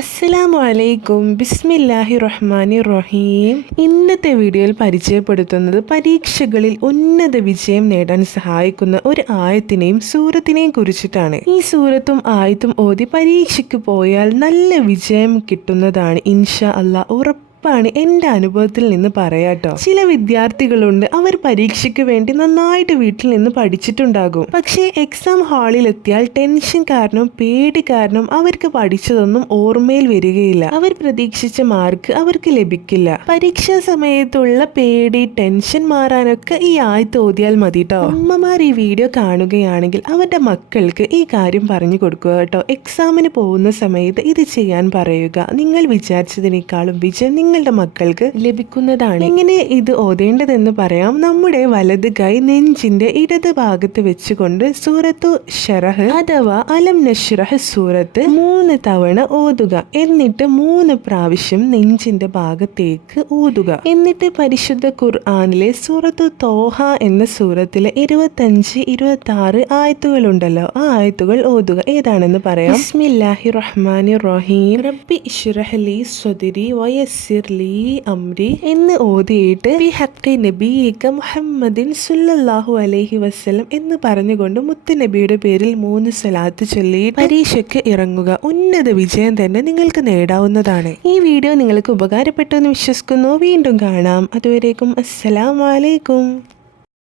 അസ്സലാമു അലൈക്കും ബിസ്മില്ലാഹി റഹ്മാനി റഹീം. ഇന്നത്തെ വീഡിയോയിൽ പരിചയപ്പെടുത്തുന്നത് പരീക്ഷകളിൽ ഉന്നത വിജയം നേടാൻ സഹായിക്കുന്ന ഒരു ആയത്തിനെയും സൂറത്തിനെയും കുറിച്ചിട്ടാണ്. ഈ സൂറത്തും ആയത്തും ഓതി പരീക്ഷയ്ക്ക് പോയാൽ നല്ല വിജയം കിട്ടുന്നതാണ് ഇൻഷാ അല്ലാ ഉറപ്പ് ഉറപ്പാണ് എന്റെ അനുഭവത്തിൽ നിന്ന് പറയാട്ടോ. ചില വിദ്യാർത്ഥികളുണ്ട് അവർ പരീക്ഷയ്ക്ക് വേണ്ടി നന്നായിട്ട് വീട്ടിൽ നിന്ന് പഠിച്ചിട്ടുണ്ടാകും. പക്ഷേ എക്സാം ഹാളിൽ എത്തിയാൽ ടെൻഷൻ കാരണം പേടി കാരണം അവർക്ക് പഠിച്ചതൊന്നും ഓർമ്മയിൽ വരികയില്ല. അവർ പ്രതീക്ഷിച്ച മാർക്ക് അവർക്ക് ലഭിക്കില്ല. പരീക്ഷാ സമയത്തുള്ള പേടി ടെൻഷൻ മാറാനൊക്കെ ഈ ആയത്ത് ഓതിയാൽ മതി കേട്ടോ അമ്മമാർ ഈ വീഡിയോ കാണുകയാണെങ്കിൽ അവരുടെ മക്കൾക്ക് ഈ കാര്യം പറഞ്ഞു കൊടുക്കുക കേട്ടോ. എക്സാമിന് പോകുന്ന സമയത്ത് ഇത് ചെയ്യാൻ പറയുക. നിങ്ങൾ വിചാരിച്ചതിനേക്കാളും വിജയം നിങ്ങളുടെ മക്കൾക്ക് ലഭിക്കുന്നതാണ്. എങ്ങനെ ഇത് ഓതേണ്ടതെന്ന് പറയാം. നമ്മുടെ വലത് കൈ നെഞ്ചിന്റെ ഇടത് ഭാഗത്ത് വെച്ചുകൊണ്ട് സൂറത്തു ഷറഹ് അഥവാ അലം നഷ്റഹ് സൂറത്ത് മൂന്ന് തവണ ഓതുക. എന്നിട്ട് മൂന്ന് പ്രാവശ്യം നെഞ്ചിന്റെ ഭാഗത്തേക്ക് ഊതുക എന്നിട്ട് പരിശുദ്ധ ഖുർആാനിലെ സൂറത്തു തോഹ എന്ന സൂറത്തിലെ ഇരുപത്തഞ്ച് ഇരുപത്തി ആറ് ആയത്തുകളുണ്ടല്ലോ. ആ ആയത്തുകൾ ഓതുക. ഏതാണെന്ന് പറയാം? ബിസ്മില്ലാഹി റഹ്മാനി റഹീം. റബ്ബി ഇഷ്റഹ്ലി സ്വദിരി വയസ്സിർ ലീ അംരി എന്ന് ഓതിയിട്ട് ബി ഹക്കി നബീക മുഹമ്മദിൻ സുല്ലാഹു അലൈഹി വസല്ലം എന്ന് പറഞ്ഞുകൊണ്ട് മുത്ത് നബിയുടെ പേരിൽ മൂന്ന് സലാത്ത് ചൊല്ലി പരീക്ഷയ്ക്ക് ഇറങ്ങുക. ഉന്നത വിജയം തന്നെ നിങ്ങൾക്ക് നേടാവുന്നതാണ്. ഈ വീഡിയോ നിങ്ങൾക്ക് ഉപകാരപ്പെട്ടു എന്ന് വിശ്വസിക്കുന്നു. വീണ്ടും കാണാം. അതുവരേക്കും അസ്സലാമലൈക്കും